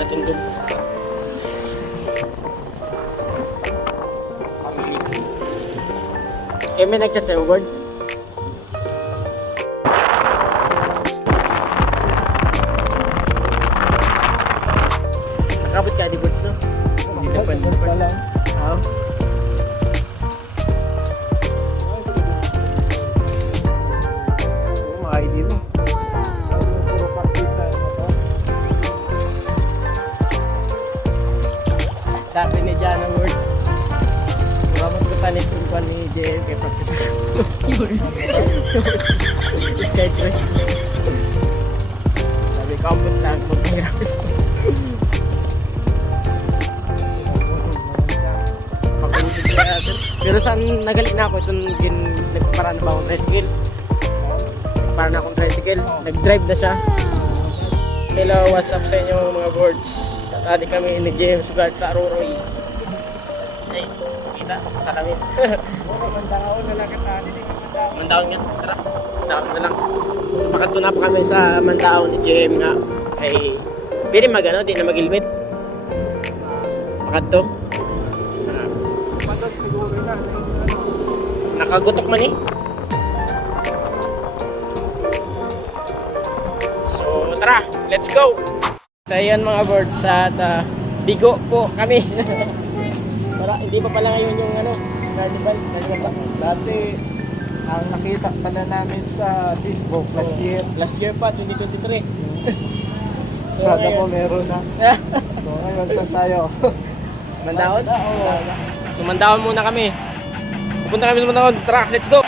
natin dun. Eh, may nag-chat sa'yo, words? Nakabot ka, di words, no? Hindi na pa lang. Oo. ID mo. Puro practice sa ito. Sabi ni Jana words. Mamot ko tanig kung ni JM kay practice. Skype. Sabi ko ambot lang po hirap. Pero saan nagaling na ako itong nagpapara na ba akong tricycle? Para na akong tricycle, nag-drive na siya. Hello, what's up sa inyo mga boards? Tadi kami ni James Sugad sa Aroroy. Ay, kita sa kami. Mandaon na lang kita. Mandaon nga, tara. Mandaon na lang. So pakat na pa kami sa Mandaon ni JM nga. Ay, pwede magano, di na mag-helmet. Pakat to. Patat siguro na. Nakagutok man eh. So tara, let's go! So ayan mga boards, at bigo po kami. Para, hindi pa pala ngayon yung ano, carnival. Dati, ang nakita pala namin sa Facebook last year. Last year pa, 2023. So Kada ko ngayon, meron na. So ngayon, saan tayo? Mandaon? So Mandaon muna kami. Pupunta kami sa Mandaon. Tara, let's go!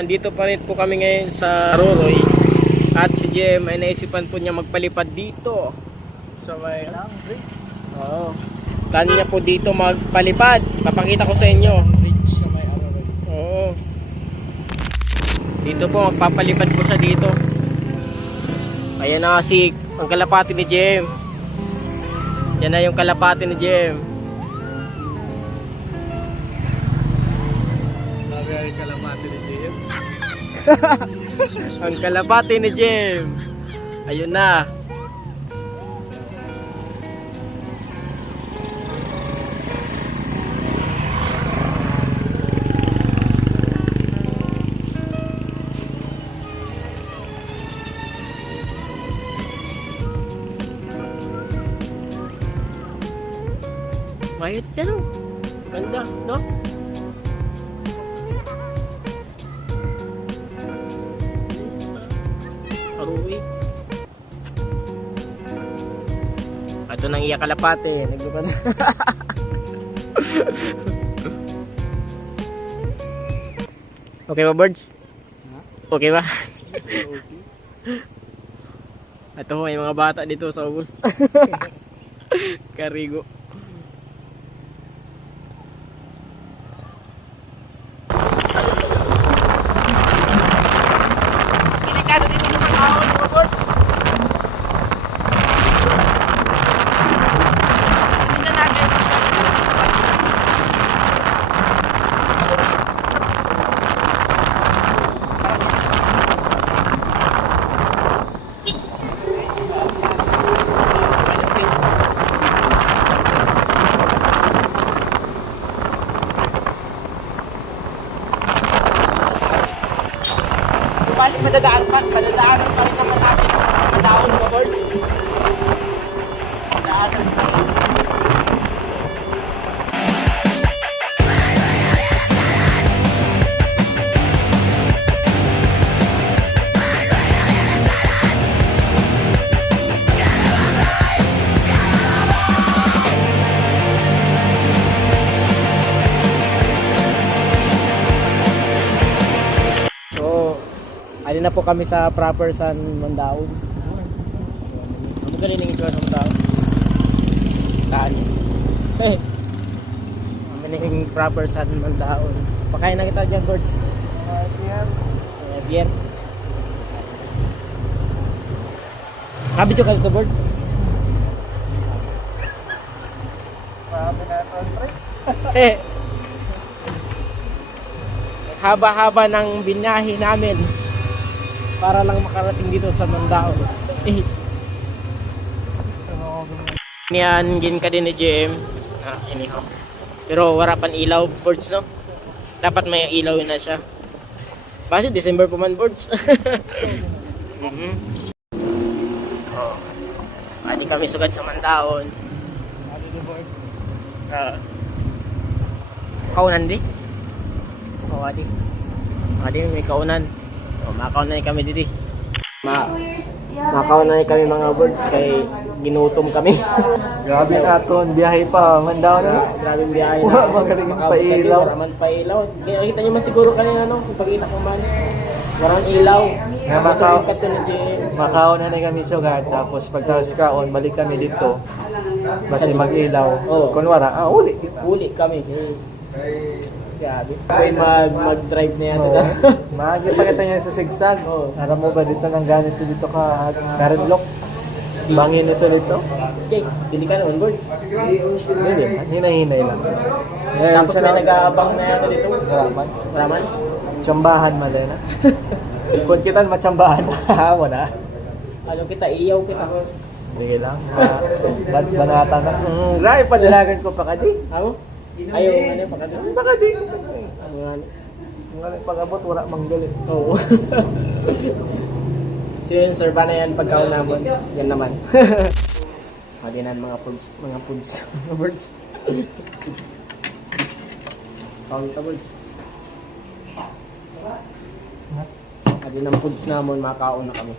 Andito pa rin po kami ngayon sa Aroroy at si JM ay naisipan po niya magpalipad dito sa may plan niya po dito magpalipad. Papakita ko sa inyo. Bridge sa may Aroroy. Oo. Dito po magpapalipad po siya dito. Ayan na kasi ang kalapati ni JM. Yan na yung kalapati ni JM. Sabi ay kalamati ni JM. Ang kalapati ni JM. Ayun na. Mayot siya no? Ganda, no? Aroroy. Ito nang iya kalapate. Naglupad. Okay ba, birds? Okay ba? Ito may mga bata dito sa ubos. Karigo. Delikado dito sa Mandaon, mga birds. Tingnan natin. Balik madadaan pa rin naman natin Mandaon mga birds. Madaanan pa rin. Alin na po kami sa proper San Mandaon. Ang magaling ito sa Mandaon. Taan. Ang magaling proper San Mandaon. Pakain na kita dyan, birds. Javier. Kabidyo ka dito, birds? Marami na ito, pre. Haba-haba ng binahe namin para lang makarating dito sa Mandao. Yan, gin ka din ni JM. Anyhow. Pero wala pan ilaw, birds, no? Dapat may ilaw na siya. Kasi December pa man, birds. Pwede kami sugat sa Mandaon. Kaunan di? Oo, adi. Adi, may kaunan. Makaunan kami dito. Makaunan kami mga birds kay ginutom kami. Grabe na ito, biyahe pa, Mandaon na. Grabing biyahe Wala magaling yung pailaw. Wala man pailaw. Kita nyo man siguro kanina, no? Kung pagkita ko man. Walang ilaw. Nga Macau. Macau. Macau na kami sugat, tapos pagtas kaon, balik kami dito. Basta mag-ilaw. Oo. Kunwara, uli. Uli kami. Grabe. Kaya mag-drive na yan. Oo. Maagi pa kita niya sa sigsag. Oo. Alam mo ba dito ng ganito dito ka Gardenlock? Bangin ito dito? Okay, bili ka naman, birds. Hindi, hinay-hinay lang. Tapos na nag-aabang na yan dito. Raman. Raman? Tsambahan malena. Kung kita matsambahan, wala. Ano kita, iyaw kita. Sige lang. Banata na. Grabe, padalagan ko pa kadi. Ano? Ayaw nga niya, pakagano. Pa kadi. Ano nga niya? Ang pag-abot, wala manggalit. Oo. Sir ba na yan pagkaon naman? Yan naman. Maginan mga foods. Mga foods. Mga birds. Kaon ka, birds. Adi ng foods naman, makaon na kami.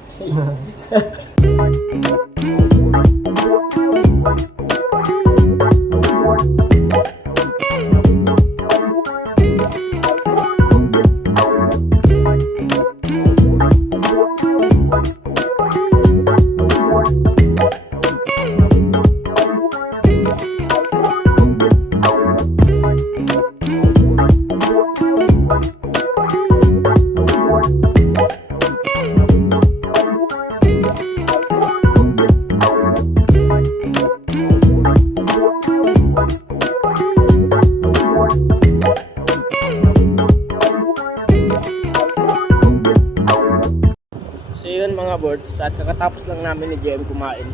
So yun mga birds, at kakatapos lang namin ni JM kumain.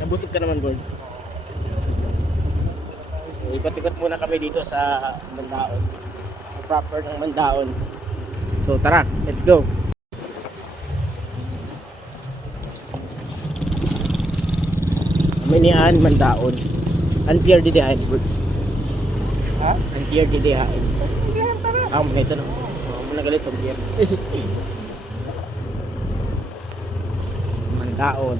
Nabusog ka naman, birds. So ikot-ikot muna kami dito sa Mandaon. Sa proper ng Mandaon. So tara, let's go. Minian Mandaon. Antier di dihain, birds. Ha? Antier di dihain. Ah, muna ito no. Muna galit ang beer. Mandaon.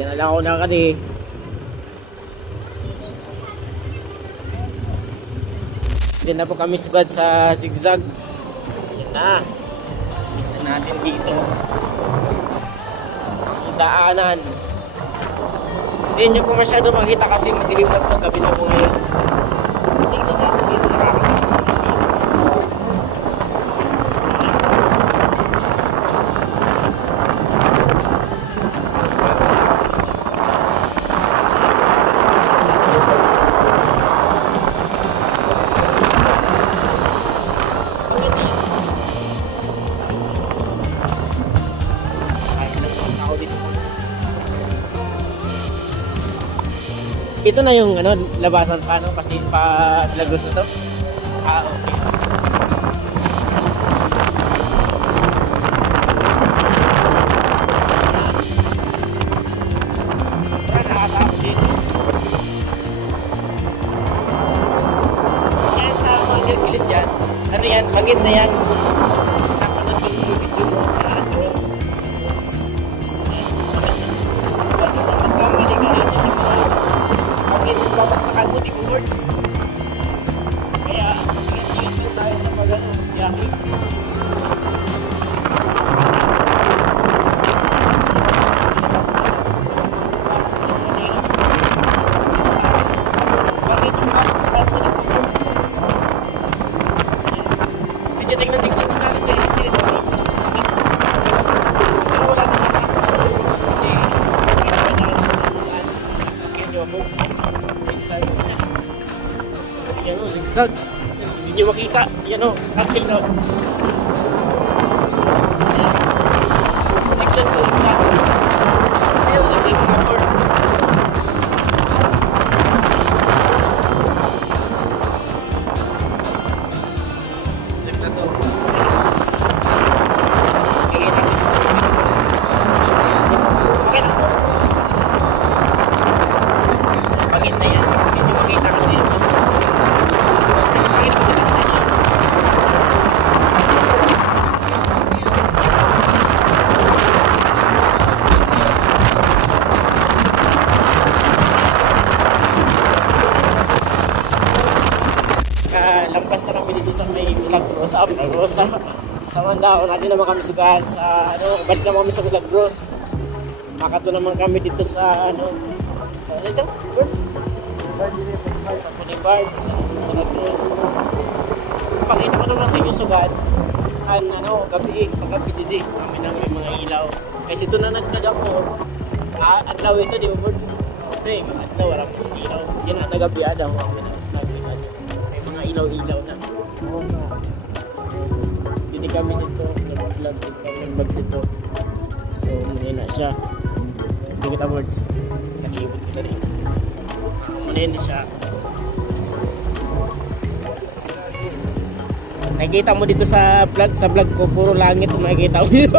Diyan na lang ako nakakadi. Diyan na po kami sugad sa zigzag. Yan na. Tignan natin dito. Ang daanan. Hindi nyo po masyado makita kasi madilim na po gabi na po ngayon. Tignan natin dito nakakakita. Ito na yung ano, labasan pa no kasi pa Lagos na to. Ah, okay. Sobrang nakakatakot dito. Yan sa mga gilid dyan. Ano yan? Pagid na yan. Tapos napanood ko yung video mo. Once na magkamali ka dito sa mga pagid babagsakan mo, di mo words. Kaya, ingat tayo sa pag-biyahe. Bakit yung babagsakan mo, di mo words? basag. Hindi nyo makita. Yan o, sa akin o. Siksan ko, siksan. Ayaw, siksan mga boards. Sip na to. Okay na. Okay na boards. Pangit na yan. Hindi nyo makita kasi. Pangit ko din sa inyo. Lampas na kami dito sa may Milagros, sa Mandao. Natin naman kami sugahan sa balik naman kami sa Milagros. Makato naman kami dito sa sa ito, birds? Sa Boulevard, sa Milagros. Pakita ko naman sa inyo sugahan. Paggabi didi, kami na may mga ilaw. Kasi ito na nagdaga ko, adlaw ito, di ba birds? Siyempre, adlaw, wala mo sa ilaw. Yan na, nagabi daw kami na. Mga ilaw-ilaw na. Oo nga. Hindi kami sito, nag-vlog kami bag sito. So, muna na siya. Hindi kita words. Nakikipot kita rin. Muna na siya. Nakikita mo dito sa vlog ko, puro langit ang makikita mo dito.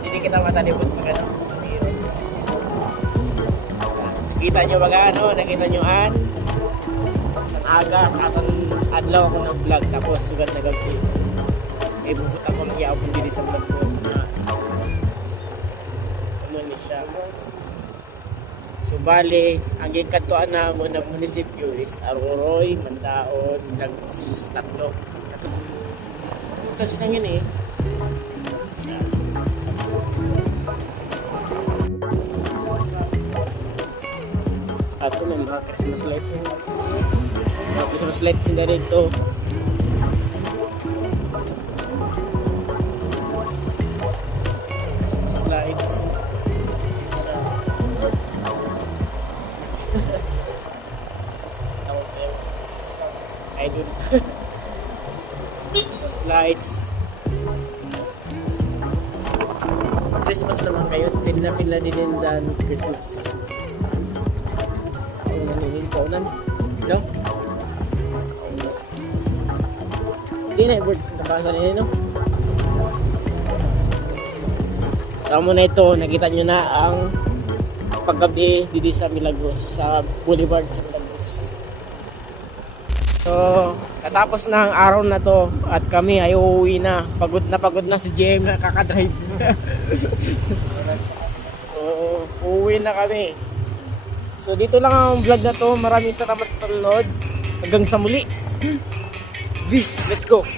Hindi kita matalibot pag ano. Nakita nyo baga nakita nyo san aga, san adlaw ako nag-vlog tapos sugat na gabi. May bubut ako mag-iapon dito sa vlog ko na ni siya. So bali, ang gikatuan na mo na munisipyo is Aroroy, Mandaon, Milagros, tatlo. Touch lang yun eh. Ato may mga Christmas light eh. Mga Christmas light sila dito. Christmas lights. Tawag sa'yo. Idol. Christmas lights. Christmas naman kayo. Feel na din dan Christmas. Kaunan. No? Hindi na birds. Nabasa nila, no? Sa mo na ito, nakita nyo na ang paggabi dito sa Milagros, sa Boulevard sa Milagros. So, katapos na ang araw na to at kami ay uuwi na. Pagod na si JM na kakadrive. Oo, uuwi na kami. So dito lang ang vlog na to. Maraming salamat sa panonood. Hanggang sa muli. Peace. Let's go.